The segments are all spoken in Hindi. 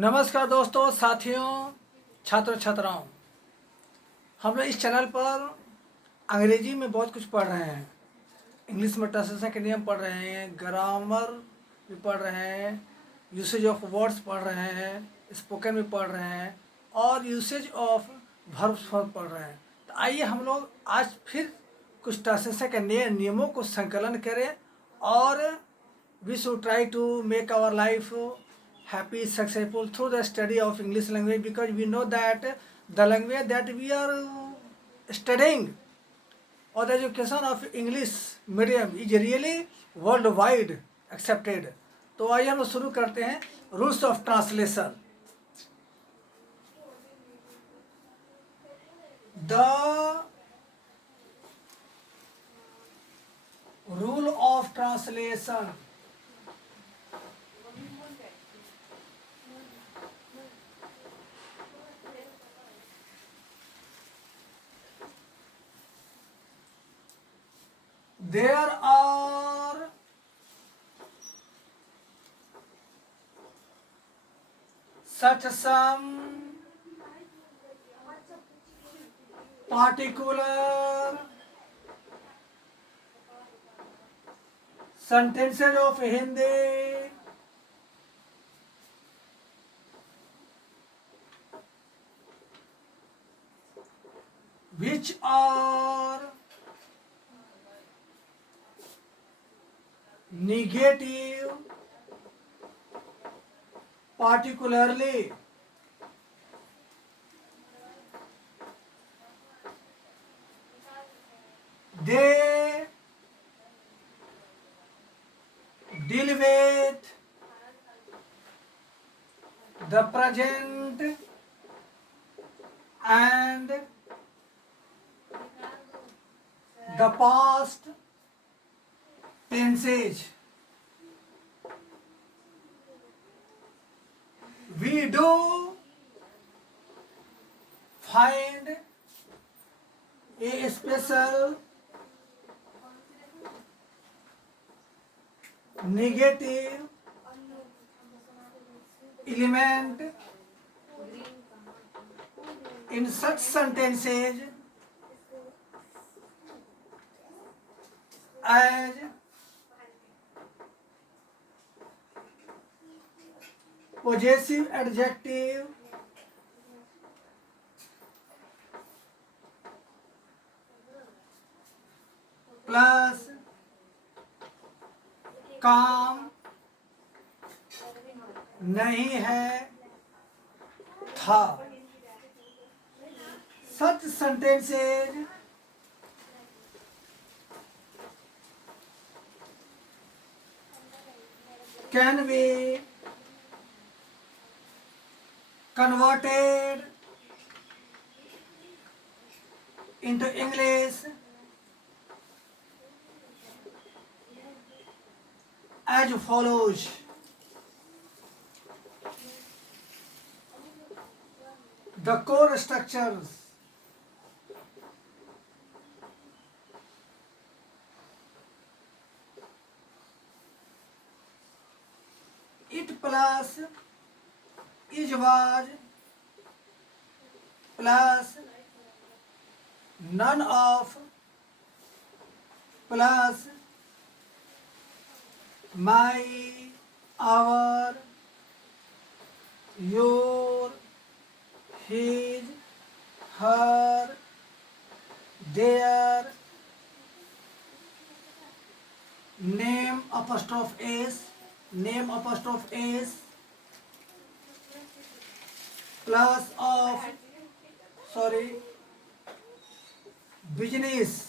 नमस्कार दोस्तों, साथियों, छात्र छात्राओं। हम लोग इस चैनल पर अंग्रेजी में बहुत कुछ पढ़ रहे हैं। इंग्लिश में ट्रांसलेशन के नियम पढ़ रहे हैं, ग्रामर भी पढ़ रहे हैं, यूसेज ऑफ वर्ड्स पढ़ रहे हैं, स्पोकन भी पढ़ रहे हैं और यूसेज ऑफ वर्ब्स पढ़ रहे हैं। तो आइए हम लोग आज फिर कुछ ट्रांसलेशन के नए नियमों को संकलन करें और we should try to make our life happy, successful through the study of English language, because we know that the language that we are studying or the education of English medium is really worldwide accepted. तो आइए हम शुरू करते हैं rules of translation. The rule of translation. There are such some particular sentences of Hindi which are negative, particularly they deal with the present and the past tenses. We do find a special negative element in such sentences as possessive adjective, plus काम नहीं है था। Such sentences can be converted into English as follows. The core structures. It plus is was plus none of plus my, our, your, his, her, their, name apostrophe s, plus of, business,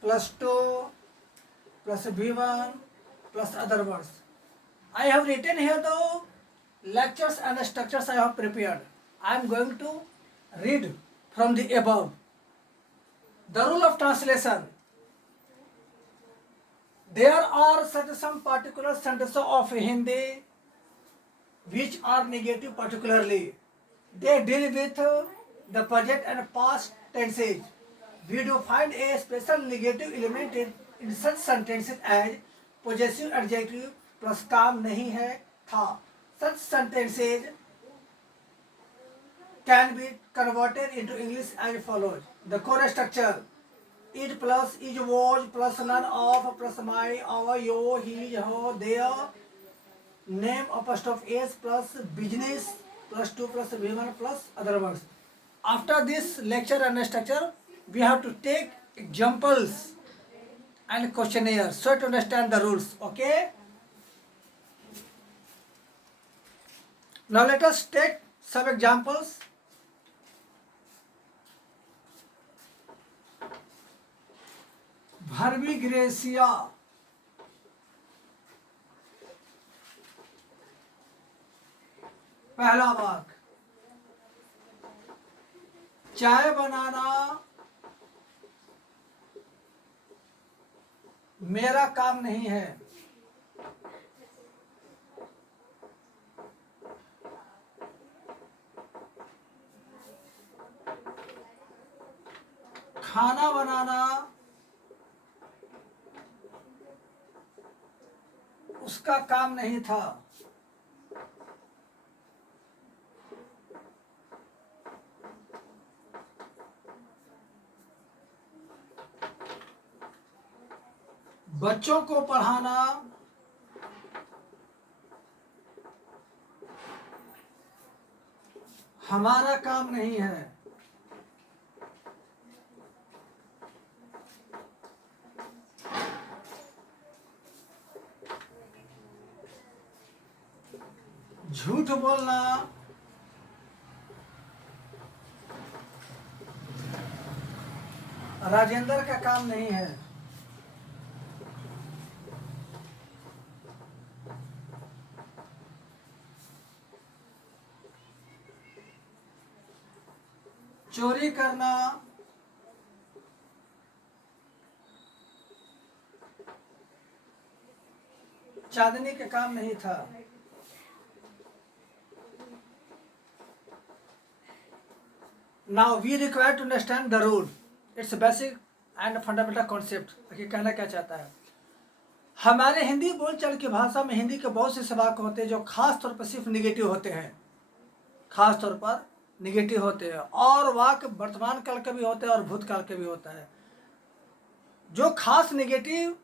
plus 2, plus V1, plus other words. I have written here the lectures and the structures I have prepared. I am going to read from the above. The rule of translation. There are such some particular sentences of Hindi which are negative, particularly they deal with the present and past tenses. We do find a special negative element in such sentences as possessive adjective plus काम नहीं है, था। Such sentences can be converted into English as follows. The core structure: it plus is was plus none of plus my our yo his her their name apostrophe s plus business plus 2 plus women plus other words. After this lecture and structure, we have to take examples and questionnaire so to understand the rules. Okay. Now let us take some examples. भरवी ग्रेसिया पहला वाक्य, चाय बनाना मेरा काम नहीं है। खाना बनाना उसका काम नहीं था। बच्चों को पढ़ाना हमारा काम नहीं है। झूठ बोलना राजेंद्र का काम नहीं है। चोरी करना चांदनी का काम नहीं था। Now we require to understand the rule. It's a basic and fundamental concept. ये कहना क्या चाहता है? हमारे हिंदी बोलचाल की भाषा में हिंदी के बहुत से वाक्य होते हैं जो खास तौर पर सिर्फ निगेटिव होते हैं, खास तौर पर निगेटिव होते हैं, और वाक्य वर्तमान काल के भी होते हैं और भूतकाल के भी होता है। जो खास निगेटिव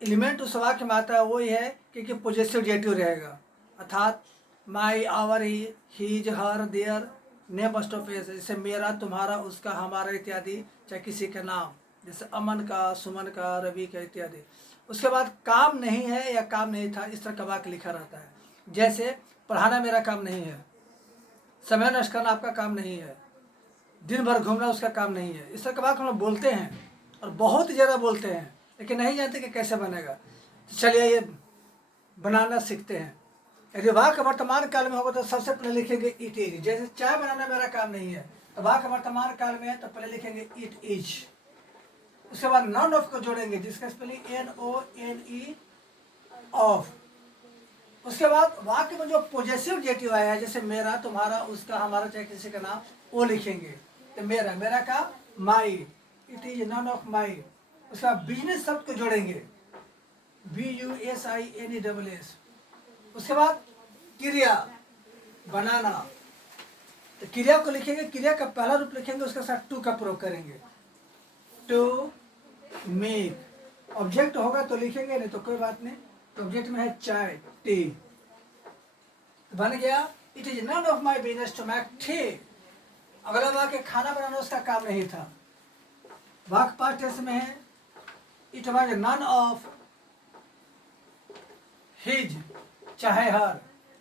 एलिमेंट उस वाक्य में आता है वो ये है कि पॉजिटिव डेटिव रहेगा, अर्थात my, our, his, her, their, name स्टॉपेज, जैसे मेरा, तुम्हारा, उसका, हमारा इत्यादि, चाहे किसी का नाम, जैसे अमन का, सुमन का, रवि का इत्यादि। उसके बाद काम नहीं है या काम नहीं था, इस तरह का वाक्य लिखा रहता है। जैसे पढ़ाना मेरा काम नहीं है, समय नष्ट करना आपका काम नहीं है, दिन भर घूमना उसका काम नहीं है। इस तरह का वाक्य हम लोग बोलते हैं और बहुत ही ज़्यादा बोलते हैं, लेकिन नहीं जानते कि कैसे बनेगा। तो चलिए ये बनाना सीखते हैं। यदि वाक्य वर्तमान काल में होगा तो सबसे पहले लिखेंगे इट इज। जैसे चाय बनाना मेरा काम नहीं है, तो वाक्य वर्तमान काल में है तो पहले लिखेंगे इट इज। उसके बाद नॉन ऑफ को जोड़ेंगे, जिसका स्पेलिंग NONE ऑफ। उसके बाद वाक्य में जो पॉजिटिव डेटिव आया है, जैसे मेरा, तुम्हारा, उसका, हमारा, चाहे किसी का नाम, वो लिखेंगे। तो मेरा, मेरा का my, it is none of my. उसके बाद बिजनेस शब्द को जोड़ेंगे, BUSINESS। उसके बाद क्रिया, बनाना, तो क्रिया को लिखेंगे, क्रिया का पहला रूप लिखेंगे, उसके साथ टू का प्रयोग करेंगे, टू मेक। ऑब्जेक्ट होगा तो लिखेंगे, नहीं तो कोई बात नहीं। तो ऑब्जेक्ट में है चाय, टी, बन गया it is none of my business to make tea. अगला वाक्य खाना बनाना उसका काम नहीं था। वाक्य पास्ट टेंस में है, it was none of his, चाहे हर।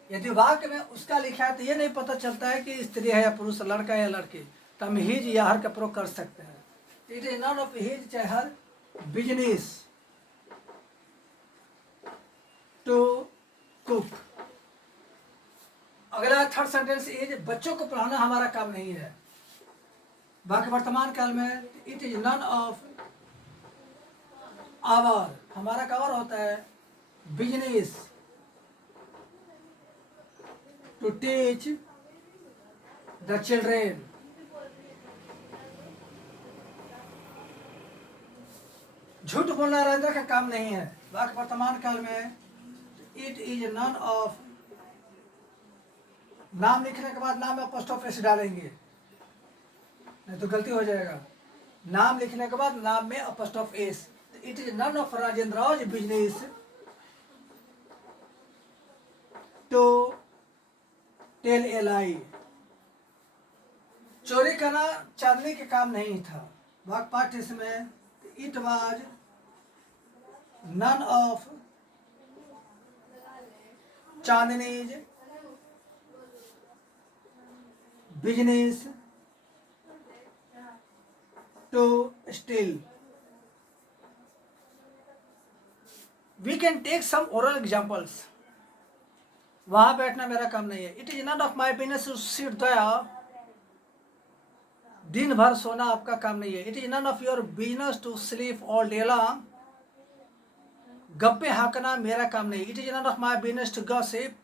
यदि वाक्य में उसका लिखा है तो ये नहीं पता चलता है कि स्त्री है या पुरुष, लड़का है या लड़की, तो हम हिज या हर का प्रयोग कर सकते हैं। It is none of his, चाहे हर, बिजनेस टू कुक। अगला थर्ड सेंटेंस इज, बच्चों को पढ़ाना हमारा काम नहीं है। वाक्य वर्तमान काल में it is none of our, हमारा कवर होता है business to teach the children. झूठ बोलना राजेंद्र का काम नहीं है। वाक्य वर्तमान काल में इट इज नन ऑफ नाम लिखने के बाद नाम में अपोस्ट्रोफ एस डालेंगे, नहीं तो गलती हो जाएगा। नाम लिखने के बाद नाम में apostrophe S. It is none of Rajendra's business to tell a lie. चोरी करना चांदनी के काम नहीं था। वाक्पाठ इसमें it was none of Chandni's business to steal. We can take some oral examples. वहां बैठना मेरा काम नहीं है। It is not of my business to sit there. दिन भर सोना आपका काम नहीं है। It is not of your business to sleep all day long. गप्पे हाँकना मेरा काम नहीं। It is not of my business to gossip.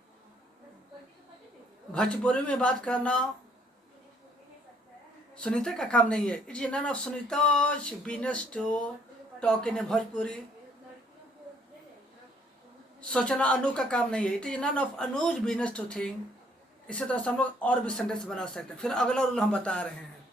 Bhojpuri में बात करना सुनीता का काम नहीं है। It is not of Sunita's business to talk in Bhojpuri. सोचना अनु का काम नहीं है। It is not of Anu's business to think. इसी तरह से हम लोग और भी सेंटेंस बना सकते हैं। फिर अगला रूल हम बता रहे हैं।